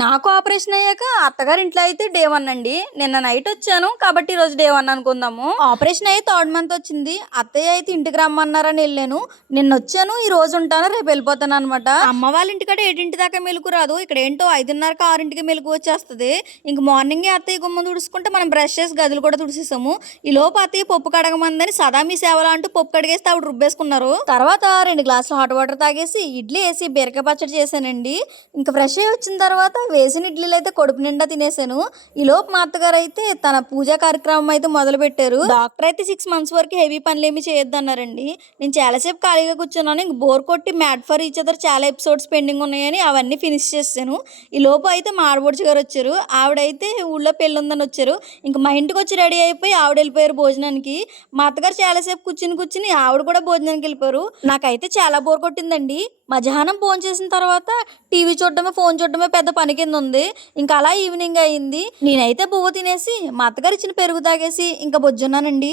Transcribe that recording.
నాకు ఆపరేషన్ అయ్యాక అత్తగారి ఇంట్లో అయితే డే 1 అండి. నిన్న నైట్ వచ్చాను కాబట్టి ఈరోజు డే 1 అనుకుందాము. ఆపరేషన్ అయ్యి థర్డ్ మంత్ వచ్చింది. అత్తయ్య అయితే ఇంటికి రమ్మన్నారని వెళ్ళాను. నిన్న వచ్చాను, ఈ రోజు ఉంటాను, రేపు వెళ్ళిపోతాను అనమాట. అమ్మ వాళ్ళ ఇంటికాడ 7 దాకా మెలకు రాదు. ఇక్కడ ఏంటో 5:30కి 6కి మెలకు వచ్చేస్తుంది. ఇంక మార్నింగే అత్తయ్య గుమ్మం తుడుచుకుంటే మనం బ్రష్ చేసి గదులు కూడా తుడిసేసాము. ఈ లోపు అత్తయ్య పప్పు కడగమందని సదా మీ సేవలు అంటూ పప్పు కడిగేస్తే ఆవిడ రుబ్బేసుకున్నారు. తర్వాత 2 గ్లాసులు హాట్ వాటర్ తాగేసి ఇడ్లీ వేసి బీరకాయ పచ్చడి చేశానండి. ఇంకా ఫ్రెష్ అయ్యి వచ్చిన తర్వాత వేసిన ఇడ్లీలు అయితే కడుపు నిండా తినేసాను. ఈ లోపు మా అత్తగారు అయితే తన పూజా కార్యక్రమం అయితే మొదలు పెట్టారు. డాక్టర్ అయితే 6 మంత్స్ వరకు హెవీ పనులు ఏమి చేయొద్దు అన్నారండి. నేను చాలాసేపు ఖాళీగా కూర్చున్నాను. ఇంక బోర్ కొట్టి మ్యాడ్ ఫర్ ఈచ్ అదర్ చాలా ఎపిసోడ్స్ పెండింగ్ ఉన్నాయని అవన్నీ ఫినిష్ చేశాను. ఈ లోపు అయితే మా ఆడబడుచు గారు వచ్చారు. ఆవిడైతే ఊళ్ళో పెళ్ళి ఉందని వచ్చారు. ఇంక మా ఇంటికి వచ్చి రెడీ అయిపోయి ఆవిడ వెళ్ళిపోయారు భోజనానికి. మా అత్తగారు చాలాసేపు కూర్చుని ఆవిడ కూడా భోజనానికి వెళ్ళిపోయారు. నాకైతే చాలా బోర్ కొట్టిందండి. మధ్యాహ్నం భోజనం చేసిన తర్వాత టీవీ చూడడమే, ఫోన్ చూడడమే పెద్ద పని కింద ఉంది. ఇంకా అలా ఈవినింగ్ అయింది. నేనైతే బువ్వ తినేసి మా అత్తగారు ఇచ్చిన పెరుగు తాగేసి ఇంకా బొజ్జున్నానండి.